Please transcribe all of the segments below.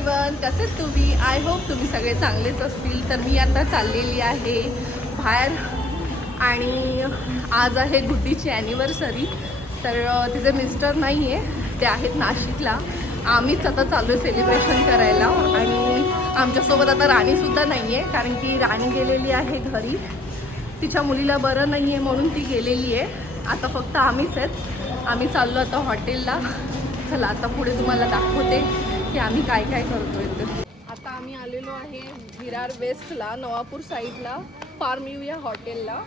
Everyone, कसे तुम्ही? I hope तुम्ही सगळे चांगलेच असतील. तर मी आता चाललेली आहे बाहेर आणि आज आहे गुड्डीची ॲनिव्हर्सरी. तर तिचे मिस्टर नाही आहे, ते आहेत नाशिकला. आम्हीच आता चाललो आहे सेलिब्रेशन करायला. आणि आमच्यासोबत आता राणीसुद्धा नाही आहे, कारण की राणी गेलेली आहे घरी. तिच्या मुलीला बरं नाही आहे म्हणून ती गेलेली आहे. आता फक्त आम्हीच आहेत. आम्ही चाललो आता हॉटेलला. चला आता पुढे तुम्हाला दाखवते की आम्ही काय काय करतोय ते. आता आम्ही आलेलो आहे विरार वेस्टला, नवापूर साईडला फार्म व्ह्यू या हॉटेलला.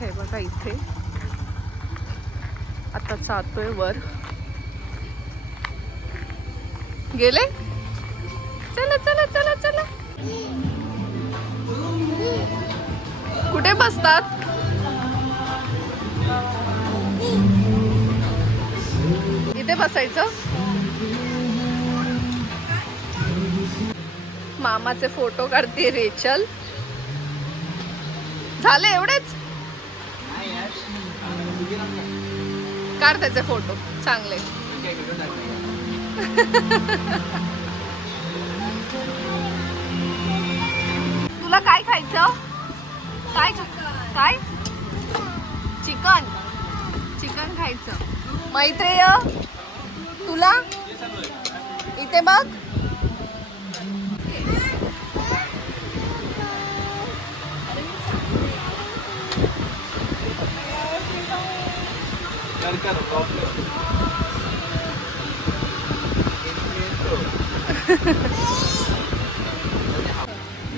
हे बघा इथे आता जातोय वर. गेले? चला चला चला चला. कुठे बसतात? इथे बसायचं. मामाचे फोटो काढते रेचल. झाले एवढेच? काढ त्याचे फोटो चांगले. तुला काय खायचं? काय काय? चिकन. चिकन खायचं. मैत्रेय तुला इथे बघ.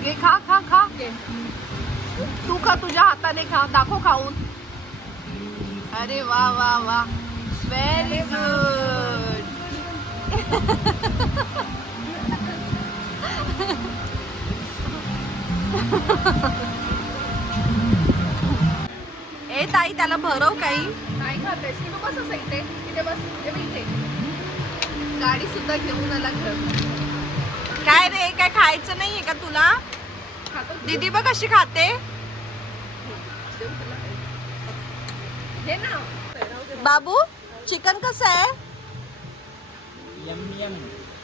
घे खा खा खा. तू खा, तुझ्या हाताने खा. दाखव खाऊन. अरे वा वा वा, व्हेरी गुड. ए ताई, त्याला भरव काही. नाही खातेस की? तू बस असं इथे. इथे बस. इथे गाडी सुद्धा घेऊन आला घर. काय रे, काय खायचं नाहीये का तुला? दीदी बघ कशी खाते. बाबू, चिकन कसं आहे? Yum yum,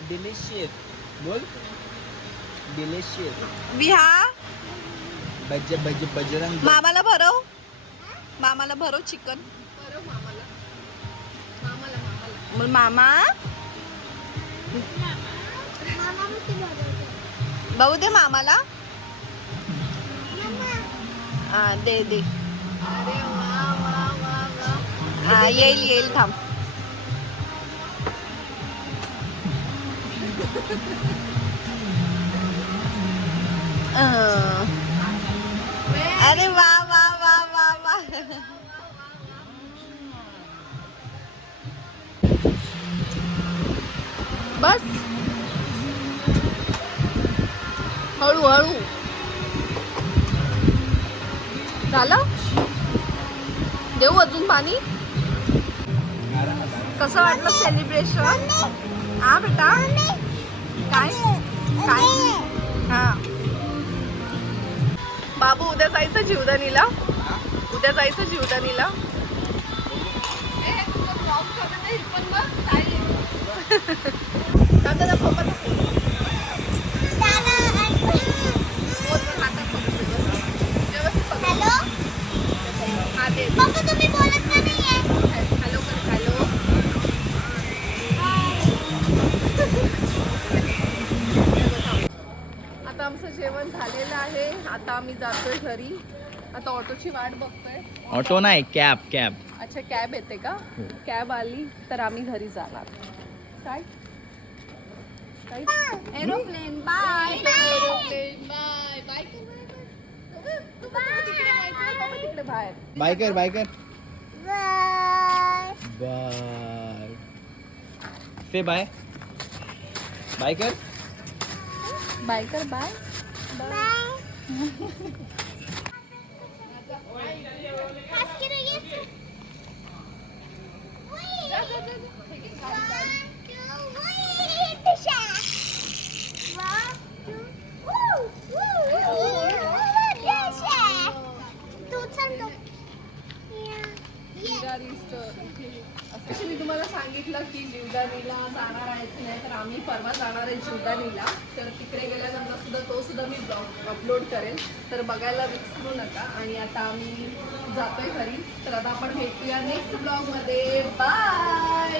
delicious. बोल डिलिशियस. बिहा बज बज बजरंग. मामाला भरव. मामाला भरव चिकन. मामा भाऊ दे मामाला. हा दे दे. हा येईल येईल, थांब. अरे वा वा वा वा वा. बस हळू हळू. झालं? देऊ अजून पाणी? कसं वाटलं सेलिब्रेशन? हा बेटा, काय काय? हा बाबू, उद्या जायचं जीवदानीला. उद्या जायचं जीवदानीला. तुम्ही बोलत नाहीये. हॅलो कर. हॅलो. आता आमचं जेवण झालेलं आहे. आता आम्ही जातोय घरी. आता ऑटोची वाट बघतोय. ऑटो नाही, कॅब कॅब. अच्छा, कॅब येते का? कॅब आली तर आम्ही घरी जाणार. काय aeroplane. Bye. Aeroplane bye. Bye तिकडे बाहेर. बाय कर, बाय कर. बाय. Say bye. बाय कर. बाय कर. Bye bye. मी तुम्हाला सांगितलं विचारलं की जीवदानीला जाणार आहे की नाही, तर आम्ही परवा जाणार आहे जीवदानीला. तर तिकडे गेल्यानंतर सुद्धा तो सुद्धा मी ब्लॉग अपलोड करेल, तर बघायला विसरू नका. आणि आता आम्ही जातोय घरी, तर आता आपण भेटूया नेक्स्ट ब्लॉगमध्ये. बाय.